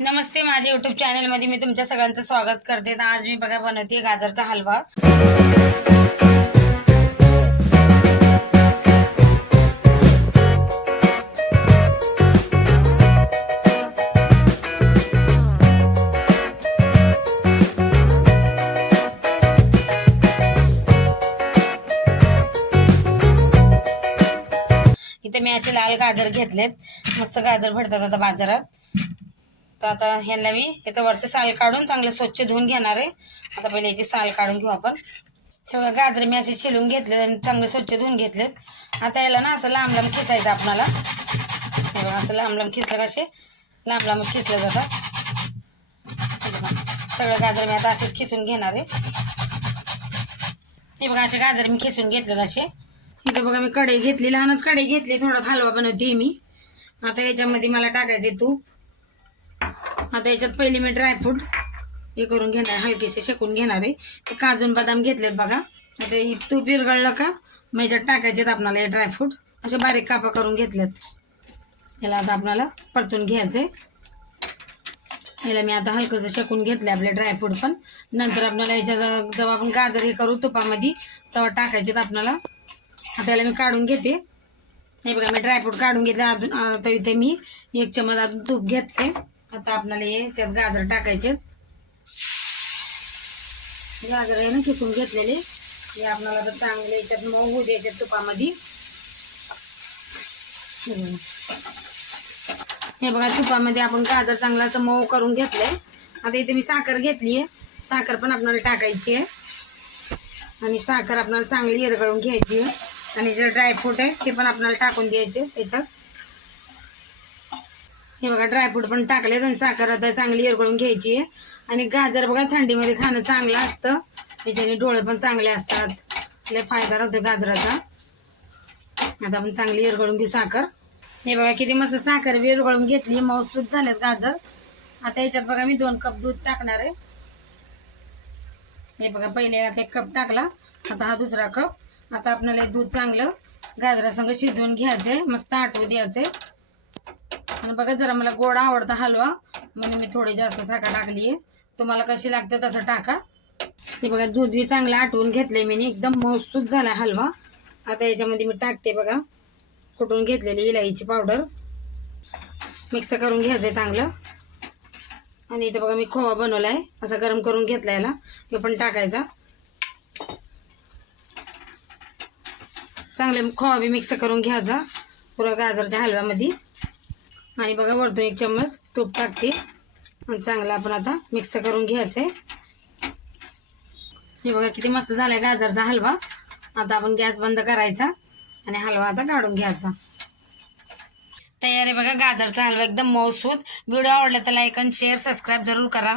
नमस्ते माझ्या युट्यूब चॅनलमध्ये मी तुमच्या सगळ्यांचं स्वागत करते. तर आज मी बघा बनवते गाजरचा हलवा. इथे मी असे लाल गाजर घेतलेत. मस्त गाजर भेटतात आता बाजारात. तर आता ह्यांना मी याचं वरचं साल काढून चांगलं स्वच्छ धुवून घेणार आहे. आता पहिले याची साल काढून घेऊ आपण. हे बघा गाजर मी असे चिलून घेतले आणि चांगले स्वच्छ धुवून घेतलेत. आता याला ना असं लांब लांब खिसायचं आपणाला. हे बघा असं लांब लांब खिसलं कसे लांब लांब खिसलं जातात सगळं गाजर मी आता असेच खिसून घेणार आहे. हे बघा असे गाजर मी खिसून घेतलेत असे. इथं बघा मी कढई घेतली. लहानच कढई घेतली. थोडा हलवा बनवते मी. आता याच्यामध्ये मला टाकायचे तूप. आता याच्यात पहिले मी ड्रायफ्रूट हे करून घेणार हलकेसे शेकून घेणार आहे. ते काजून बदाम घेतलेत बघा. आता तूप विरघळलं का मग याच्यात टाकायचेत आपणाला हे ड्रायफ्रूट असे बारीक कापा करून घेतलेत. याला आता आपणाला परतून घ्यायचे याला मी आता हलकंसं शेकून घेतलं आपले ड्रायफ्रूट पण. नंतर आपल्याला याच्यात जेव्हा आपण गाजर हे करू तुपामध्ये तेव्हा टाकायचेत आपल्याला आता याला मी काढून घेते. हे बघा मी ड्रायफ्रूट काढून घेतले अजून. आता इथे मी एक चमच अजून तूप घेतले आता आपल्याला हे याच्यात गाजर टाकायचे. गाजर आहे ना किसून घेतलेले. हे आपल्याला तर चांगले याच्यात मऊ होऊ द्यायचे तुपामध्ये. हे बघा. तुपामध्ये आपण गाजर चांगला असं मऊ करून घेतलंय. आता इथे मी साखर घेतली आहे. साखर पण आपल्याला टाकायची आहे. आणि साखर आपल्याला चांगली इरगळून घ्यायची आहे. आणि जे ड्रायफ्रूट आहे ते पण आपल्याला टाकून द्यायचे त्याच्यात हे बघा ड्रायफ्रूट पण टाकलेत आणि साखर आता चांगली इरगळून घ्यायची आहे. आणि गाजर बघा थंडीमध्ये खाणं चांगलं असतं. त्याच्याने डोळे पण चांगले असतात. लय फायदा होतो गाजराचा. आता आपण चांगली इरगळून घेऊ साखर. हे बघा किती मस्त साखर विरगळून घेतली. मौसूद झाल्यात गाजर. आता याच्यात बघा मी दोन कप दूध टाकणार आहे. हे बघा पहिले आता एक कप टाकला. आता हा दुसरा कप. आता आपल्याला दूध चांगलं गाजरासंग शिजवून घ्यायचंय. मस्त आटवू द्यायचंय. आणि बघा जरा मला गोड आवडता हलवा. म्हणून मी थोडी जास्त साखर टाकली आहे तुम्हाला कशी लागते तसं टाका. हे बघा दूध बी चांगलं आटवून घेतलंय मी एकदम मौसूद झाला हलवा. आता याच्यामध्ये मी टाकते बघा. कुटून घेतलेली इलायची पावडर. मिक्स करून घ्यायचंय चांगलं. आणि इथं बघा मी खोवा बनवलाय. असा गरम करून घेतला याला हे पण टाकायचा. चांगले खोवा बी मिक्स करून घ्यायचा. पुरा गाजरच्या हलव्यामध्ये. आणि बघा वरतून एक चम्मच तूप टाकते. आणि चांगलं आपण आता मिक्स करून घ्यायचंय. हे बघा किती मस्त झालाय गाजरचा हलवा. आता आपण गॅस बंद करायचा आणि हलवा आता काढून घ्यायचा. तयार आहे बघा गाजरचा हलवा एकदम मौसूद व्हिडिओ आवडला तर लाईक आणि शेअर सबस्क्राईब जरूर करा.